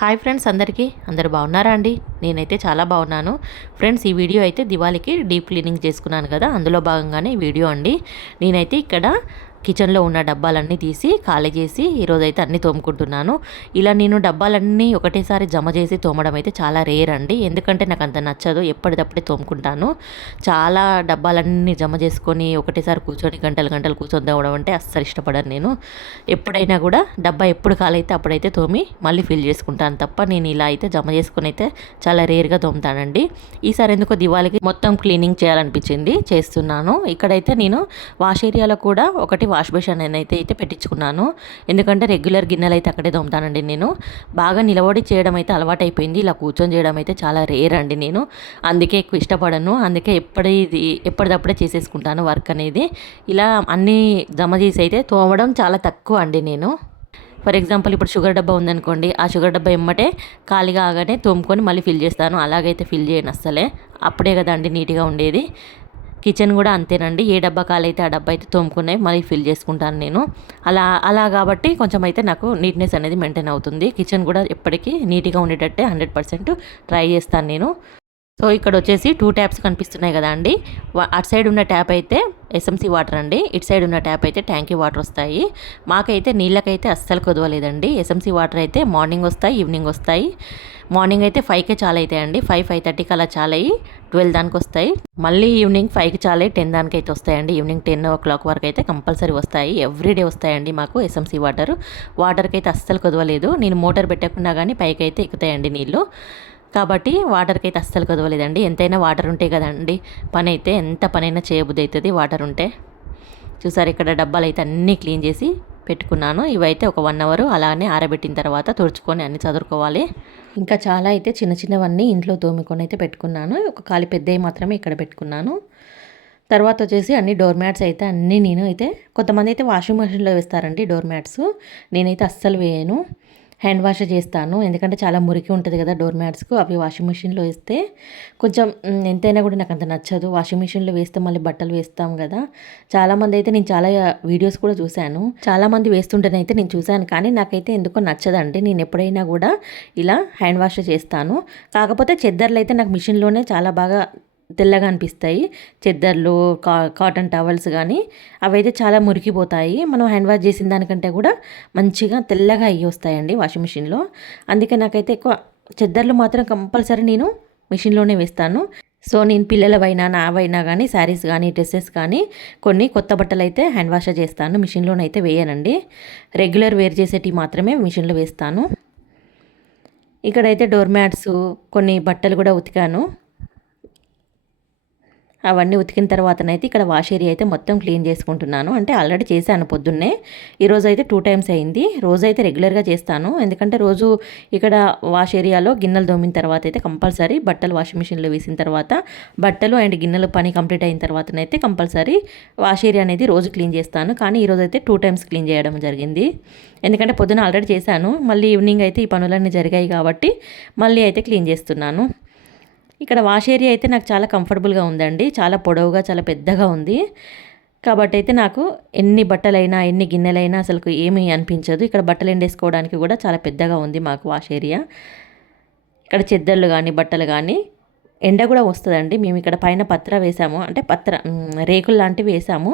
Hi friends, అందరూ బాగున్నారా అండి? నేనైతే చాలా బాగున్నాను ఫ్రెండ్స్. ఈ వీడియో అయితే దివాళీకి డీప్ క్లీనింగ్ చేసుకున్నాను కదా, అందులో భాగంగానే ఈ వీడియో అండి. నేనైతే ఇక్కడ కిచెన్లో ఉన్న డబ్బాలన్నీ తీసి ఖాళీ చేసి ఈరోజైతే అన్నీ తోముకుంటున్నాను. ఇలా నేను డబ్బాలన్నీ ఒకటేసారి జమ చేసి తోమడం అయితే చాలా రేర్ అండి, ఎందుకంటే నాకు అంత నచ్చదు. ఎప్పటిదప్పుడే తోముకుంటాను. చాలా డబ్బాలన్నీ జమ చేసుకొని ఒకటేసారి కూర్చొని గంటలు గంటలు కూర్చొని తోమడం అంటే అస్సలు ఇష్టపడను నేను. ఎప్పుడైనా కూడా డబ్బా ఎప్పుడు ఖాళీ అప్పుడైతే తోమి మళ్ళీ ఫిల్ చేసుకుంటాను తప్ప నేను ఇలా అయితే జమ చేసుకుని అయితే చాలా రేర్గా తోముతానండి. ఈసారి ఎందుకో దివాళీకి మొత్తం క్లీనింగ్ చేయాలనిపించింది, చేస్తున్నాను. ఇక్కడైతే నేను వాష్ ఏరియాలో కూడా ఒకటి వాష్ బేసిన్ అయితే పెట్టించుకున్నాను. ఎందుకంటే రెగ్యులర్ గిన్నెలు అయితే అక్కడే తోముతానండి నేను. బాగా నిలబడి చేయడం అయితే అలవాటు అయిపోయింది, ఇలా కూర్చొని చేయడం అయితే చాలా రేర్ అండి నేను. అందుకే ఎక్కువ ఇష్టపడను, అందుకే ఎప్పటిదప్పుడే చేసేసుకుంటాను వర్క్ అనేది. ఇలా అన్నీ జమ చేసి అయితే తోమడం చాలా తక్కువ అండి నేను. ఫర్ ఎగ్జాంపుల్ ఇప్పుడు షుగర్ డబ్బా ఉందనుకోండి, ఆ షుగర్ డబ్బా ఎమ్మటే ఖాళీగా ఆగానే తోముకొని మళ్ళీ ఫిల్ చేస్తాను. అలాగైతే ఫిల్ చేయను అస్సలే, అప్పుడే కదా అండి నీట్గా ఉండేది. కిచెన్ కూడా అంతేనండి, ఏ డబ్బా ఖాళీ అయితే ఆ డబ్బా అయితే తోముకునే మళ్ళీ ఫిల్ చేసుకుంటాను నేను. అలా కాబట్టి కొంచెం అయితే నాకు నీట్నెస్ అనేది మెయింటైన్ అవుతుంది. కిచెన్ కూడా ఎప్పటికీ నీట్గా ఉండేటట్టే 100% ట్రై చేస్తాను నేను. సో ఇక్కడ వచ్చేసి 2 ట్యాప్స్ కనిపిస్తున్నాయి కదా అండి. అటు సైడ్ ఉన్న ట్యాప్ అయితే ఎస్ఎంసీ వాటర్ అండి, ఇటు సైడ్ ఉన్న ట్యాప్ అయితే ట్యాంకీ వాటర్ వస్తాయి. మాకైతే నీళ్ళకైతే అస్సలు కుదవలేదండి. ఎస్ఎంసీ వాటర్ అయితే మార్నింగ్ వస్తాయి, ఈవినింగ్ వస్తాయి. మార్నింగ్ అయితే 5కే చాలా అవుతాయండి, 5:30కి అలా చాలా అయ్యి 12 దానికి వస్తాయి. మళ్ళీ ఈవినింగ్ 5కి చాలా 10 దానికి అయితే వస్తాయండి. ఈవినింగ్ 10 o'clock వరకు అయితే కంపల్సరీ వస్తాయి. ఎవ్రీడే వస్తాయండి మాకు ఎస్ఎంసీ వాటర్కి అయితే అస్సలు కుదవలేదు. నేను మోటార్ పెట్టకుండా కానీ పైకి అయితే ఎక్కుతాయండి నీళ్ళు, కాబట్టి వాటర్కి అయితే అస్సలు కుదవలేదండి. ఎంతైనా వాటర్ ఉంటే కదండి పని అయితే, ఎంత పనైనా చేయబుద్ధి అవుతుంది వాటర్ ఉంటే. చూసారు, ఇక్కడ డబ్బాలు అయితే అన్నీ క్లీన్ చేసి పెట్టుకున్నాను. ఇవైతే ఒక 1 hour అలానే ఆరబెట్టిన తర్వాత తుడుచుకొని అన్నీ చదువుకోవాలి. ఇంకా చాలా అయితే చిన్న చిన్నవన్నీ ఇంట్లో తోముకొని అయితే పెట్టుకున్నాను. ఒక ఖాళీ పెద్దవి మాత్రమే ఇక్కడ పెట్టుకున్నాను. తర్వాత వచ్చేసి అన్ని డోర్ మ్యాట్స్ అయితే అన్నీ నేను అయితే, కొంతమంది అయితే వాషింగ్ మెషిన్లో వేస్తారండి డోర్ మ్యాట్స్. నేనైతే అస్సలు వేయను, హ్యాండ్ వాష్ చేస్తాను. ఎందుకంటే చాలా మురికి ఉంటుంది కదా డోర్ మ్యాట్స్కు, అవి వాషింగ్ మిషన్లో వేస్తే కొంచెం ఎంతైనా కూడా నాకు అంత నచ్చదు. వాషింగ్ మిషన్లో వేస్తే మళ్ళీ బట్టలు వేస్తాం కదా. చాలామంది అయితే, నేను చాలా వీడియోస్ కూడా చూశాను, చాలామంది వేస్తుంటేనైతే నేను చూశాను, కానీ నాకైతే ఎందుకో నచ్చదండి. నేను ఎప్పుడైనా కూడా ఇలా హ్యాండ్ వాష్ చేస్తాను. కాకపోతే చెద్దర్లు అయితే నాకు మిషన్లోనే చాలా బాగా తెల్లగా అనిపిస్తాయి. చెద్దర్లు, కాటన్ టవల్స్ కానీ అవైతే చాలా మురికిపోతాయి. మనం హ్యాండ్ వాష్ చేసిన దానికంటే కూడా మంచిగా తెల్లగా అయ్యి వస్తాయండి వాషింగ్ మిషన్లో. అందుకే నాకైతే ఎక్కువ చెద్దర్లు మాత్రం కంపల్సరీ నేను మిషన్లోనే వేస్తాను. సో నేను పిల్లలవైనా నావైనా కానీ శారీస్ కానీ డ్రెస్సెస్ కానీ కొన్ని కొత్త బట్టలు అయితే హ్యాండ్ వాష్ చేస్తాను, మిషన్లోనైతే వేయనండి. రెగ్యులర్ వేర్ చేసేటివి మాత్రమే మిషన్లో వేస్తాను. ఇక్కడైతే డోర్ మ్యాట్స్, కొన్ని బట్టలు కూడా ఉతికాను. అవన్నీ ఉతికిన తర్వాతనైతే ఇక్కడ వాష్ ఏరియా అయితే మొత్తం క్లీన్ చేసుకుంటున్నాను. అంటే ఆల్రెడీ చేశాను పొద్దున్నే, ఈరోజు అయితే 2 times అయింది. రోజు అయితే రెగ్యులర్గా చేస్తాను, ఎందుకంటే రోజు ఇక్కడ వాష్ ఏరియాలో గిన్నెలు దోమిన తర్వాత అయితే కంపల్సరీ బట్టలు వాషింగ్ మిషన్లో వేసిన తర్వాత, బట్టలు అండ్ గిన్నెలు పని కంప్లీట్ అయిన తర్వాతనైతే కంపల్సరీ వాష్ ఏరియా అనేది రోజు క్లీన్ చేస్తాను. కానీ ఈరోజు అయితే 2 times క్లీన్ చేయడం జరిగింది, ఎందుకంటే పొద్దున ఆల్రెడీ చేశాను. మళ్ళీ ఈవినింగ్ అయితే ఈ పనులన్నీ జరిగాయి కాబట్టి మళ్ళీ అయితే క్లీన్ చేస్తున్నాను. ఇక్కడ వాష్ ఏరియా అయితే నాకు చాలా కంఫర్టబుల్గా ఉందండి, చాలా పొడవుగా చాలా పెద్దగా ఉంది. కాబట్టి అయితే నాకు ఎన్ని బట్టలైనా ఎన్ని గిన్నెలైనా అసలు ఏమీ అనిపించదు. ఇక్కడ బట్టలు ఎండేసుకోవడానికి కూడా చాలా పెద్దగా ఉంది మాకు వాష్ ఏరియా. ఇక్కడ చెద్దర్లు కానీ బట్టలు కానీ ఎండ కూడా వస్తుందండి. మేము ఇక్కడ పైన పత్ర వేసాము, అంటే రేకులు లాంటివి వేసాము,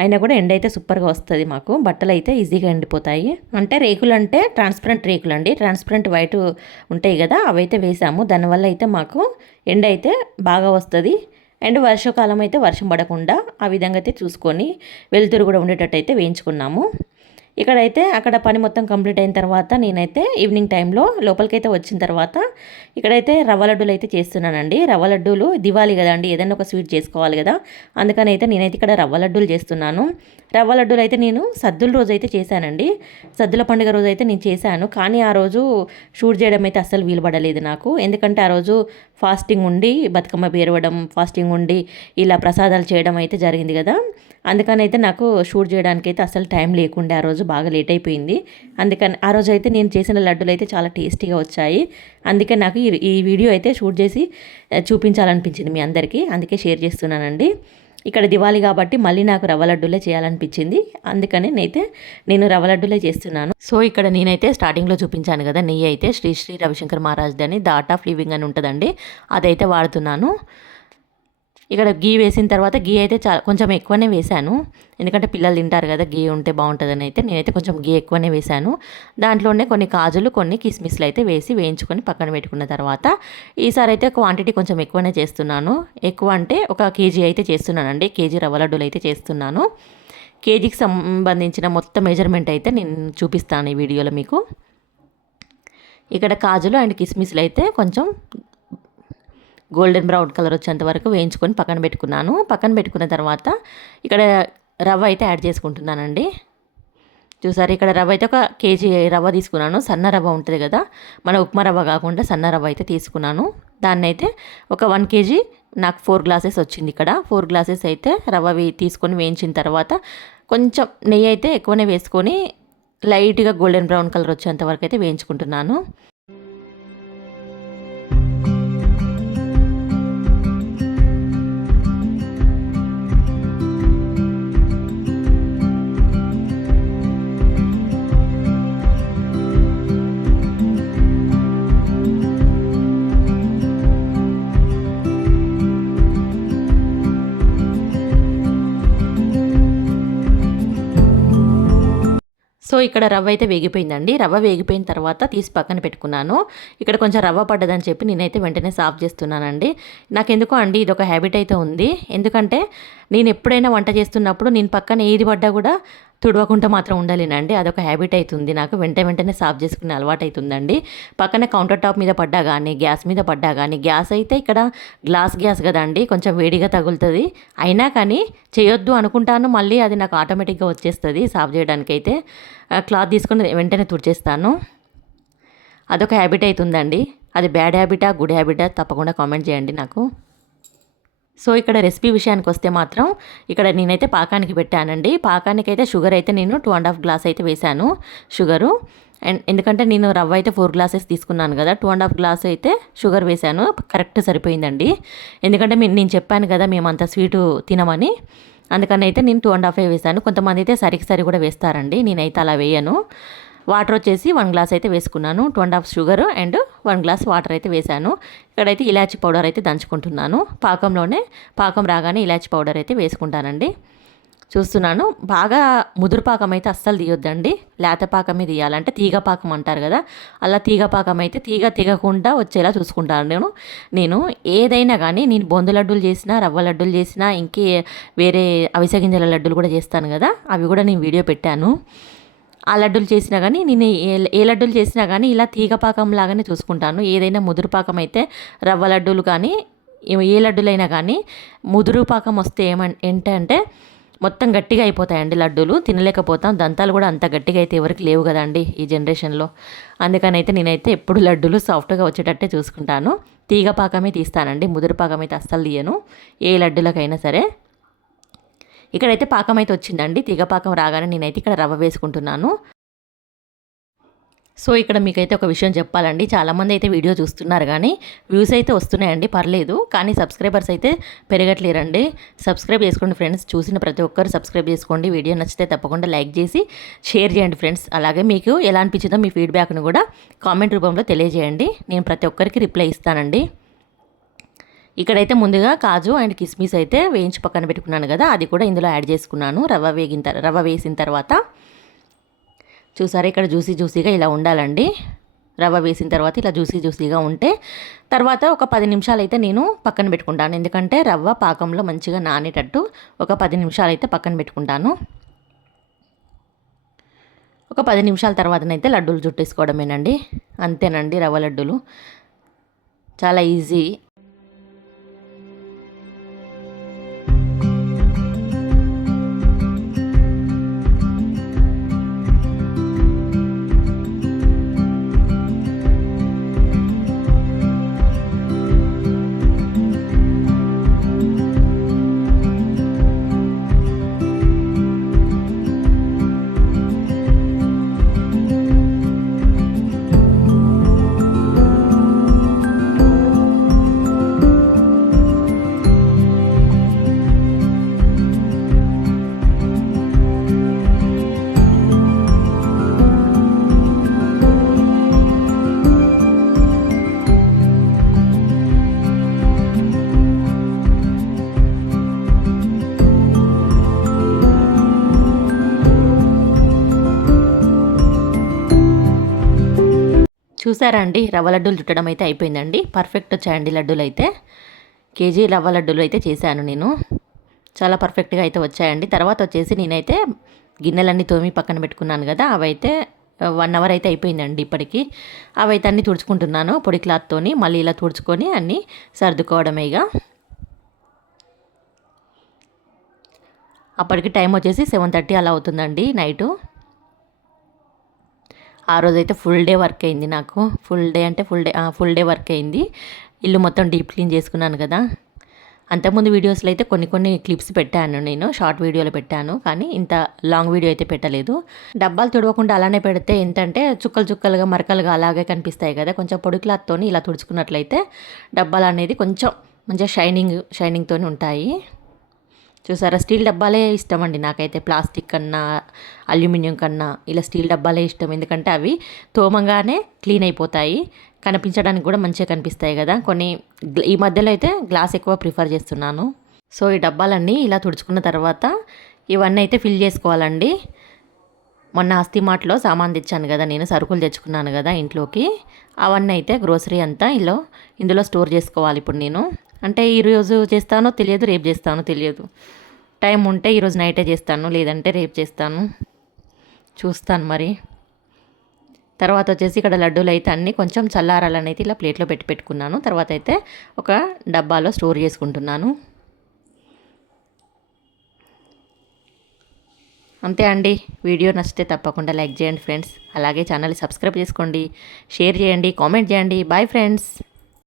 అయినా కూడా ఎండ అయితే సూపర్గా వస్తుంది మాకు. బట్టలు అయితే ఈజీగా ఎండిపోతాయి. అంటే రేకులు అంటే ట్రాన్స్పరెంట్ రేకులు అండి, ట్రాన్స్పరెంట్ వైట్ ఉంటాయి కదా, అవైతే వేసాము. దానివల్ల అయితే మాకు ఎండ అయితే బాగా వస్తుంది. అండ్ వర్షాకాలం అయితే వర్షం పడకుండా ఆ విధంగా అయితే చూసుకొని వెలుతురు కూడా ఉండేటట్టు అయితే వేయించుకున్నాము. ఇక్కడైతే అక్కడ పని మొత్తం కంప్లీట్ అయిన తర్వాత నేనైతే ఈవినింగ్ టైంలో లోపలికైతే వచ్చిన తర్వాత ఇక్కడైతే రవ్వ లడ్డూలు అయితే చేస్తున్నానండి. రవ్వ లడ్డూలు దివాళీ కదా అండి, ఏదైనా ఒక స్వీట్ చేసుకోవాలి కదా, అందుకని అయితే నేనైతే ఇక్కడ రవ్వ లడ్డూలు చేస్తున్నాను. రవ్వ లడ్డూలు అయితే నేను సద్దుల రోజు అయితే చేశానండి, సద్దుల పండుగ రోజు అయితే నేను చేశాను. కానీ ఆ రోజు షూట్ చేయడం అయితే అస్సలు వీలు పడలేదు నాకు, ఎందుకంటే ఆ రోజు ఫాస్టింగ్ ఉండి బతుకమ్మ పేరవడం, ఫాస్టింగ్ ఉండి ఇలా ప్రసాదాలు చేయడం అయితే జరిగింది కదా. అందుకని అయితే నాకు షూట్ చేయడానికి అయితే అసలు టైం లేకుండే, ఆ రోజు బాగా లేట్ అయిపోయింది. అందుకని ఆ రోజు అయితే నేను చేసిన లడ్డూలు అయితే చాలా టేస్టీగా వచ్చాయి. అందుకే నాకు ఈ వీడియో అయితే షూట్ చేసి చూపించాలనిపించింది మీ అందరికీ, అందుకే షేర్ చేస్తున్నానండి. ఇక్కడ దివాళీ కాబట్టి మళ్ళీ నాకు రవ్వ లడ్డూలే చేయాలనిపించింది. అందుకని నేను రవ్వ లడ్డూలే చేస్తున్నాను. సో ఇక్కడ నేనైతే స్టార్టింగ్లో చూపించాను కదా, నెయ్యి అయితే శ్రీ శ్రీ రవిశంకర్ మహారాజ్ది అని ద ఆర్ట్ ఆఫ్ లివింగ్ అని ఉంటుందండి, అదైతే వాడుతున్నాను. ఇక్కడ గీ వేసిన తర్వాత గీ అయితే కొంచెం ఎక్కువనే వేశాను, ఎందుకంటే పిల్లలు తింటారు కదా, గీ ఉంటే బాగుంటుందని అయితే నేనైతే కొంచెం గీ ఎక్కువనే వేశాను. దాంట్లోనే కొన్ని కాజులు కొన్ని కిస్మిస్లు అయితే వేసి వేయించుకొని పక్కన పెట్టుకున్న తర్వాత ఈసారి అయితే క్వాంటిటీ కొంచెం ఎక్కువనే చేస్తున్నాను. ఎక్కువ అంటే 1 కేజీ అయితే చేస్తున్నానండి, కేజీ రవ్వ లడ్డూలు అయితే చేస్తున్నాను. కేజీకి సంబంధించిన మొత్తం మెజర్మెంట్ అయితే నేను చూపిస్తాను ఈ వీడియోలో మీకు. ఇక్కడ కాజులు అండ్ కిస్మిస్లు అయితే కొంచెం గోల్డెన్ బ్రౌన్ కలర్ వచ్చేంత వరకు వేయించుకొని పక్కన పెట్టుకున్నాను. పక్కన పెట్టుకున్న తర్వాత ఇక్కడ రవ్వ అయితే యాడ్ చేసుకుంటున్నానండి. చూసారు, ఇక్కడ రవ్వ అయితే 1 కేజీ రవ్వ తీసుకున్నాను. సన్న రవ్వ ఉంటుంది కదా, మన ఉప్మా రవ్వ కాకుండా సన్న రవ్వ అయితే తీసుకున్నాను. దాన్ని అయితే 1 కేజీ నాకు 4 గ్లాసెస్ వచ్చింది. ఇక్కడ 4 గ్లాసెస్ అయితే రవ్వ తీసుకొని వేయించిన తర్వాత కొంచెం నెయ్యి అయితే ఎక్కువనే వేసుకొని లైట్గా గోల్డెన్ బ్రౌన్ కలర్ వచ్చేంత వరకు అయితే వేయించుకుంటున్నాను. సో ఇక్కడ రవ్వ అయితే వేగిపోయిందండి. రవ్వ వేగిపోయిన తర్వాత తీసి పక్కన పెట్టుకున్నాను. ఇక్కడ కొంచెం రవ్వ పడ్డదని చెప్పి నేనైతే వెంటనే సాఫ్ చేస్తున్నానండి. నాకెందుకో అండి ఇది ఒక హ్యాబిట్ అయితే ఉంది. ఎందుకంటే నేను ఎప్పుడైనా వంట చేస్తున్నప్పుడు నేను పక్కన ఏది పడ్డా కూడా తుడవకుండా మాత్రం ఉండలేనండి, అదొక హ్యాబిట్ అవుతుంది నాకు. వెంటనే సాఫ్ చేసుకునే అలవాటు అవుతుందండి. పక్కన కౌంటర్ టాప్ మీద పడ్డా కానీ గ్యాస్ మీద పడ్డా కానీ, గ్యాస్ అయితే ఇక్కడ గ్యాస్ కదండి, కొంచెం వేడిగా తగులుతుంది. అయినా కానీ చేయొద్దు అనుకుంటాను, మళ్ళీ అది నాకు ఆటోమేటిక్గా వచ్చేస్తుంది. సాఫ్ చేయడానికైతే క్లాత్ తీసుకొని వెంటనే తుడిచేస్తాను. అదొక హ్యాబిట్ అవుతుందండి. అది బ్యాడ్ హ్యాబిటా గుడ్ హ్యాబిటా తప్పకుండా కామెంట్ చేయండి నాకు. సో ఇక్కడ రెసిపీ విషయానికి వస్తే మాత్రం ఇక్కడ నేనైతే పాకానికి పెట్టానండి. పాకానికి అయితే షుగర్ అయితే నేను 2.5 గ్లాస్ అయితే వేశాను షుగరు. అండ్ ఎందుకంటే నేను రవ్వ అయితే 4 గ్లాసెస్ తీసుకున్నాను కదా, 2.5 గ్లాస్ అయితే షుగర్ వేశాను. కరెక్ట్ సరిపోయిందండి. ఎందుకంటే నేను చెప్పాను కదా మేము అంత స్వీటు తినమని, అందుకని అయితే నేను 2.5 వేశాను. కొంతమంది అయితే సరి కూడా వేస్తారండి, నేనైతే అలా వేయను. వాటర్ వచ్చేసి 1 గ్లాస్ అయితే వేసుకున్నాను. 2.5 షుగర్ అండ్ 1 గ్లాస్ వాటర్ అయితే వేశాను. ఇక్కడైతే ఇలాచి పౌడర్ అయితే దంచుకుంటున్నాను. పాకం రాగానే ఇలాచి పౌడర్ అయితే వేసుకుంటానండి. చూస్తున్నాను, బాగా ముదురు పాకం అయితే అస్సలు తీయొద్దండి, లేత పాకమే తీయాలంటే తీగ పాకం అంటారు కదా, అలా తీగ పాకం అయితే తెగకుండా వచ్చేలా చూసుకుంటాను నేను ఏదైనా కానీ. నేను బొందు లడ్డూలు చేసినా, రవ్వ లడ్డూలు చేసినా, వేరే అవిసె గింజల లడ్డూలు కూడా చేస్తాను కదా, అవి కూడా నేను వీడియో పెట్టాను. ఆ లడ్డూలు చేసినా కానీ నేను ఏ లడ్డూలు చేసినా కానీ ఇలా తీగ పాకం లాగానే చూసుకుంటాను. ఏదైనా ముదురు పాకం అయితే రవ్వ లడ్డూలు కానీ ఏ లడ్డూలైనా కానీ ముదురు పాకం వస్తే ఏంటంటే మొత్తం గట్టిగా అయిపోతాయండి లడ్డూలు, తినలేకపోతాం. దంతాలు కూడా అంత గట్టిగా అయితే ఎవరికి లేవు కదండి ఈ జనరేషన్లో. అందుకనైతే నేనైతే ఎప్పుడు లడ్డూలు సాఫ్ట్గా వచ్చేటట్టే చూసుకుంటాను. తీగ పాకమే తీస్తానండి, ముదురు పాకం అయితే అస్సలు తీయను ఏ లడ్డూలకైనా సరే. ఇక్కడైతే పాకం అయితే వచ్చిందండి. తీగ పాకం రాగానే నేనైతే ఇక్కడ రవ్వ వేసుకుంటున్నాను. సో ఇక్కడ మీకైతే ఒక విషయం చెప్పాలండి, చాలామంది అయితే వీడియో చూస్తున్నారు కానీ వ్యూస్ అయితే వస్తున్నాయండి, పర్లేదు. కానీ సబ్స్క్రైబర్స్ అయితే పెరగట్లేరండి. సబ్స్క్రైబ్ చేసుకోండి ఫ్రెండ్స్, చూసిన ప్రతి ఒక్కరు సబ్స్క్రైబ్ చేసుకోండి. వీడియో నచ్చితే తప్పకుండా లైక్ చేసి షేర్ చేయండి ఫ్రెండ్స్. అలాగే మీకు ఎలా అనిపించిందో మీ ఫీడ్బ్యాక్ను కూడా కామెంట్ రూపంలో తెలియజేయండి, నేను ప్రతి ఒక్కరికి రిప్లై ఇస్తానండి. ఇక్కడైతే ముందుగా కాజు అండ్ కిస్మిస్ అయితే వేయించి పక్కన పెట్టుకున్నాను కదా, అది కూడా ఇందులో యాడ్ చేసుకున్నాను. రవ్వ వేసిన తర్వాత చూసారా, ఇక్కడ జ్యూసీగా ఇలా ఉండాలండి. రవ్వ వేసిన తర్వాత ఇలా జ్యూసీగా ఉంటే తర్వాత ఒక 10 నిమిషాలు అయితే నేను పక్కన పెట్టుకుంటాను. ఎందుకంటే రవ్వ పాకంలో మంచిగా నానేటట్టు ఒక 10 నిమిషాలు అయితే పక్కన పెట్టుకుంటాను. ఒక 10 నిమిషాల తర్వాతనైతే లడ్డూలు చుట్టేసుకోవడమేనండి. అంతేనండి, రవ్వ లడ్డూలు చాలా ఈజీ. చూసారా అండి, రవ్వ లడ్డూలు చుట్టడం అయితే అయిపోయిందండి. పర్ఫెక్ట్ వచ్చాయండి లడ్డూలు అయితే. కేజీ రవ్వ లడ్డూలు అయితే చేశాను నేను. చాలా పర్ఫెక్ట్గా అయితే వచ్చాయండి. తర్వాత వచ్చేసి నేనైతే గిన్నెలన్నీ తోమి పక్కన పెట్టుకున్నాను కదా, అవైతే 1 అవర్ అయితే అయిపోయిందండి ఇప్పటికి. అవైతే అన్నీ తుడుచుకుంటున్నాను పొడి క్లాత్తోని. మళ్ళీ ఇలా తుడుచుకొని అన్నీ సర్దుకోవడమే ఇక. అప్పటికి టైం వచ్చేసి 7:30 అలా అవుతుందండి నైటు. ఆ రోజైతే ఫుల్ డే వర్క్ అయింది నాకు. ఫుల్ డే వర్క్ అయింది. ఇల్లు మొత్తం డీప్ క్లీన్ చేసుకున్నాను కదా. అంతకుముందు వీడియోస్లో అయితే కొన్ని క్లిప్స్ పెట్టాను, నేను షార్ట్ వీడియోలో పెట్టాను, కానీ ఇంత లాంగ్ వీడియో అయితే పెట్టలేదు. డబ్బాలు తుడవకుండా అలానే పెడితే ఏంటంటే చుక్కలు చుక్కలుగా మరకలుగా అలాగే కనిపిస్తాయి కదా. కొంచెం పొడి క్లాత్తోని ఇలా తుడుచుకున్నట్లయితే డబ్బాలు అనేది కొంచెం మంచిగా షైనింగ్తో ఉంటాయి. చూసారా, స్టీల్ డబ్బాలే ఇష్టం అండి నాకైతే. ప్లాస్టిక్ కన్నా అల్యూమినియం కన్నా ఇలా స్టీల్ డబ్బాలే ఇష్టం. ఎందుకంటే అవి తోమంగానే క్లీన్ అయిపోతాయి, కనిపించడానికి కూడా మంచిగా కనిపిస్తాయి కదా. ఈ మధ్యలో అయితే గ్లాస్ ఎక్కువ ప్రిఫర్ చేస్తున్నాను. సో ఈ డబ్బాలన్నీ ఇలా తుడుచుకున్న తర్వాత ఇవన్నీ అయితే ఫిల్ చేసుకోవాలండి. మొన్న ఆస్తి మార్ట్లో సామాన్ తెచ్చాను కదా, నేను సరుకులు తెచ్చుకున్నాను కదా ఇంట్లోకి. అవన్నీ అయితే గ్రోసరీ అంతా ఇందులో స్టోర్ చేసుకోవాలి ఇప్పుడు నేను. అంటే ఈరోజు చేస్తానో తెలియదు, రేపు చేస్తానో తెలియదు. టైం ఉంటే ఈరోజు నైటే చేస్తాను, లేదంటే రేపు చేస్తాను, చూస్తాను మరి. తర్వాత వచ్చేసి ఇక్కడ లడ్డూలు అయితే అన్నీ కొంచెం చల్లారాలని అయితే ఇలా ప్లేట్లో పెట్టుకున్నాను. తర్వాత అయితే ఒక డబ్బాలో స్టోర్ చేసుకుంటున్నాను. అంతే అండి. వీడియో నచ్చితే తప్పకుండా లైక్ చేయండి ఫ్రెండ్స్. అలాగే ఛానల్ని సబ్స్క్రైబ్ చేసుకోండి, షేర్ చేయండి, కామెంట్ చేయండి. Bye friends.